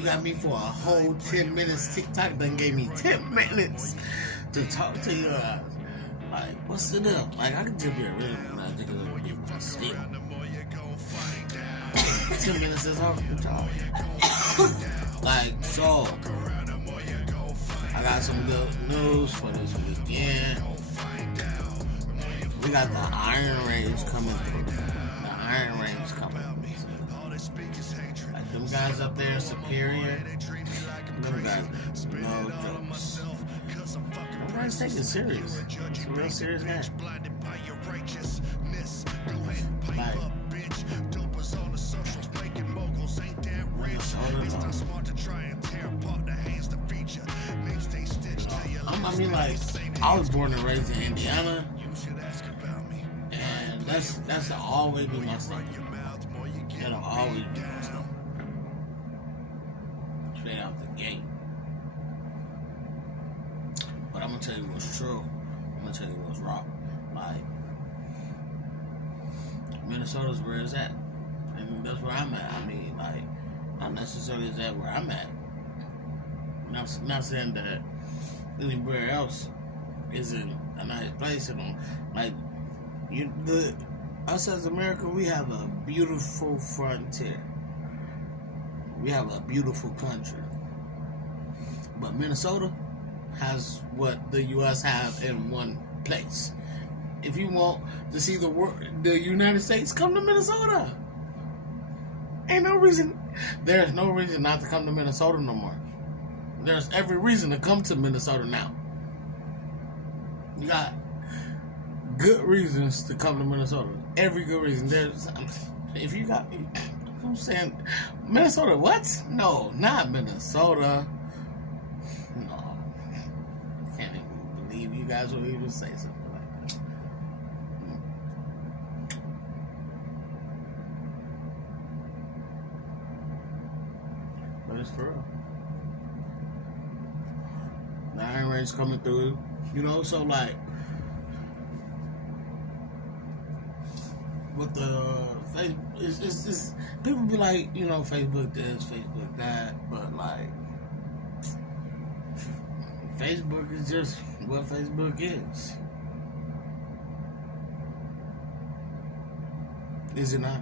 You got me for a whole 10 minutes. TikTok done gave me 10 minutes to talk to your ass. Like, what's the deal? Like, I can just be a real man. I give me still. 10 minutes is all we talk. Like, so, I got some good news for this weekend. We got the Iron Rays coming through. The Iron Rays coming through. Like, them guys up there in Superior, them guys, no jokes. Them guys take it serious. It's a real serious game. Like, I mean, like, I was born and raised in Indiana, and that's always be my stuff. That'll always be my stuff. Straight out the gate. But I'm gonna tell you what's true. I'm gonna tell you what's wrong. Like, Minnesota's where it's at, and that's where I'm at. I mean, like, not necessarily is that where I'm at. Not saying that anywhere else isn't a nice place, and like us as America, we have a beautiful frontier. We have a beautiful country, but Minnesota has what the U.S. have in one place. If you want to see the United States, come to Minnesota. Ain't no reason. There's no reason not to come to Minnesota no more. There's every reason to come to Minnesota now. You got good reasons to come to Minnesota. Every good reason. If you got, I'm saying, Minnesota, what? No, not Minnesota. No. I can't even believe you guys would even say something like that. But it's for real. The Iron Rays coming through, you know, so like with the Facebook, it's people be like, you know, Facebook this, Facebook that, but like Facebook is just what Facebook is. Is it not?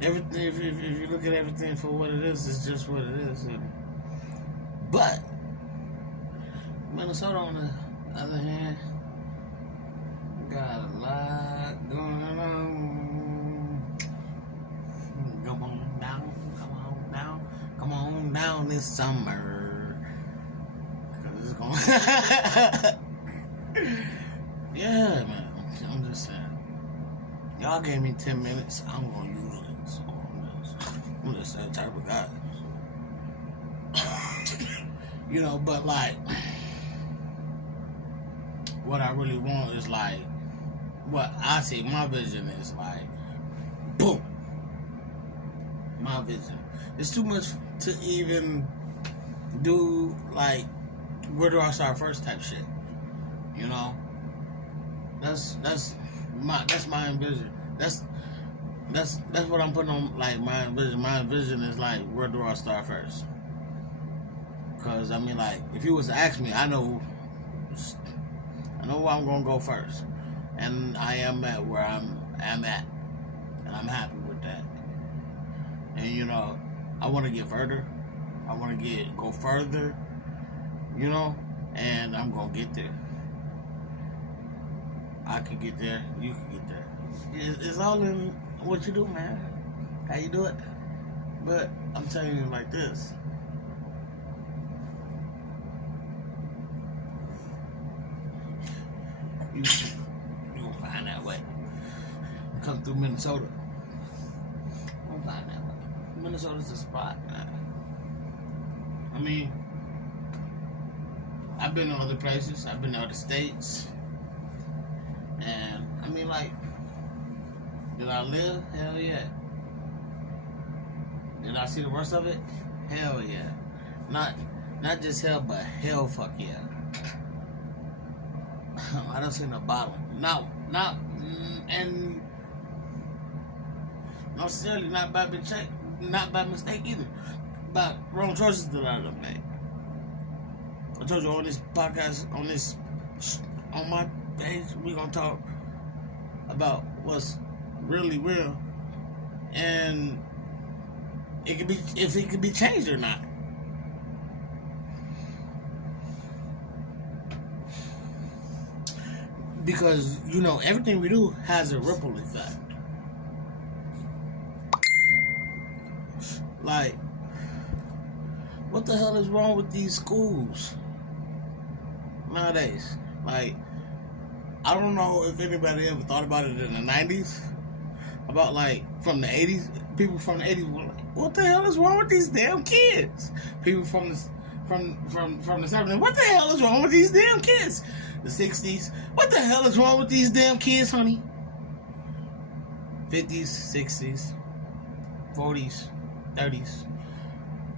Everything, if you look at everything for what it is, it's just what it is. But Minnesota, on the other hand, got a lot going on. Come on down this summer. 'Cause it's going. Yeah, man. I'm just saying. Y'all gave me 10 minutes. I'm gonna use it. So I'm just that type of guy. You know, but like, what I really want is like, what I see, my vision is like, boom. My vision. It's too much to even do like, where do I start first type shit. You know? That's my vision. That's what I'm putting on, like, my vision. My vision is like, where do I start first? Because, I mean, like, if you was to ask me, I know where I'm going to go first. And I am at where I'm at. And I'm happy with that. And, you know, I want to get further. I want to go further, you know, and I'm going to get there. I can get there. You can get there. It's all in what you do, man. How you do it. But I'm telling you like this. You gonna find that way. Come through Minnesota. You gonna find that way. Minnesota's the spot, man. I mean, I've been to other places. I've been to other states. And, I mean, like, did I live? Hell yeah. Did I see the worst of it? Hell yeah. Not just hell, but hell fuck yeah. I done seen the bottom. And not necessarily not bad, but not by mistake either. But wrong choices that I done made. I told you on this podcast, on my page, we gonna talk about what's really real, and it could be if it could be changed or not. Because everything we do has a ripple effect. Like, what the hell is wrong with these schools nowadays? Like, I don't know if anybody ever thought about it in the 90s. About, like, from the 80s. People from the 80s were like, what the hell is wrong with these damn kids? People from the 70s, what the hell is wrong with these damn kids? The 60s, what the hell is wrong with these damn kids, honey? 50s, 60s, 40s, 30s.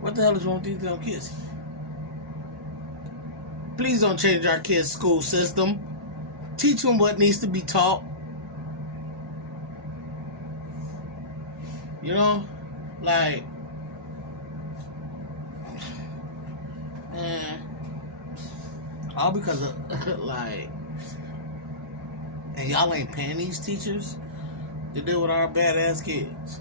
What the hell is wrong with these damn kids? Please don't change our kids' school system. Teach them what needs to be taught. Like, man, all because of, like, and y'all ain't paying these teachers to deal with our badass kids.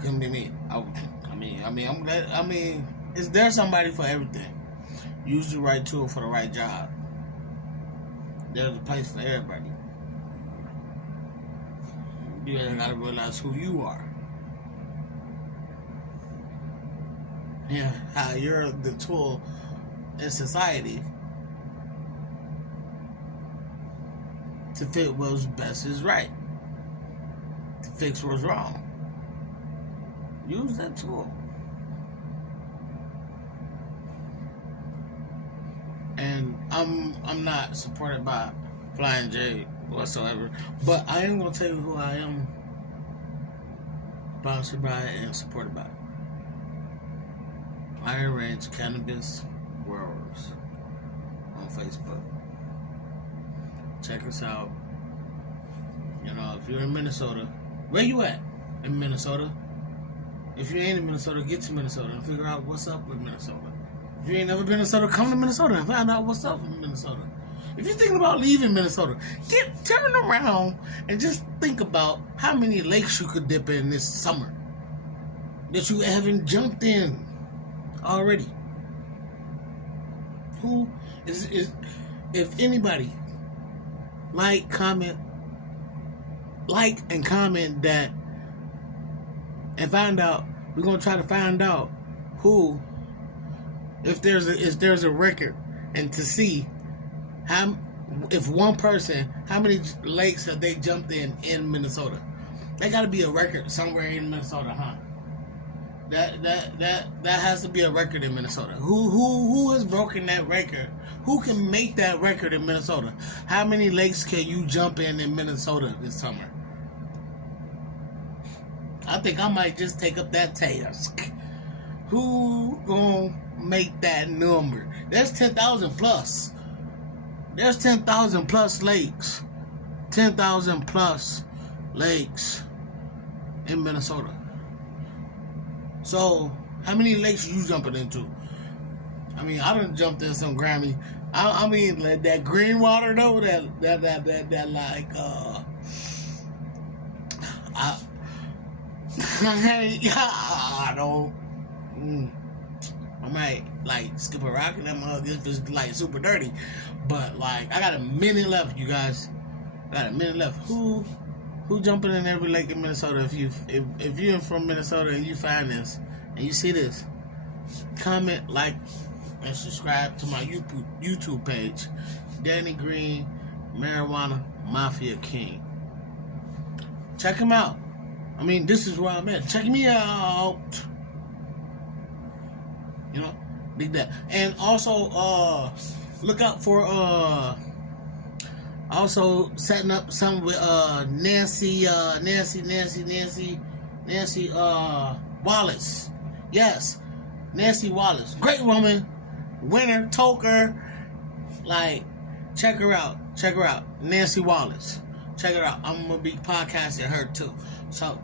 Couldn't be me. I mean, is there somebody for everything? Use the right tool for the right job. There's a place for everybody. You gotta realize who you are. Yeah, how you're the tool in society to fit what's best is right, to fix what's wrong. Use that tool. And I'm not supported by Flying J whatsoever, but I am gonna tell you who I am sponsored by and supported by. Iron Range Cannabis Growers on Facebook. Check us out. If you're in Minnesota, where you at in Minnesota? If you ain't in Minnesota, get to Minnesota and figure out what's up with Minnesota. If you ain't never been to Minnesota, come to Minnesota and find out what's up in Minnesota. If you're thinking about leaving Minnesota, turn around and just think about how many lakes you could dip in this summer that you haven't jumped in already. Who is if anybody like and comment that and find out, we're gonna try to find out who, if there's a record, and to see if one person, how many lakes have they jumped in Minnesota? There got to be a record somewhere in Minnesota, huh? That has to be a record in Minnesota. Who has broken that record? Who can make that record in Minnesota? How many lakes can you jump in Minnesota this summer? I think I might just take up that task. Who gonna make that number? There's 10,000 plus. There's 10,000 plus lakes. 10,000 plus lakes in Minnesota. So, how many lakes you jumping into? I done jumped in some Grammy. Like that green water though, that like I don't. I might like skip a rock and that mug if it's like super dirty. But like I got a minute left, you guys. Who jumping in every lake in Minnesota? If you're from Minnesota and you find this and you see this, comment, like, and subscribe to my YouTube page, Danny Green, Marijuana Mafia King. Check him out. This is where I'm at. Check me out. Dig that. And also, look out for also setting up some with Nancy Wallace. Yes, Nancy Wallace, great woman, winner, toker. Like, check her out, Nancy Wallace. Check her out. I'm gonna be podcasting her too. So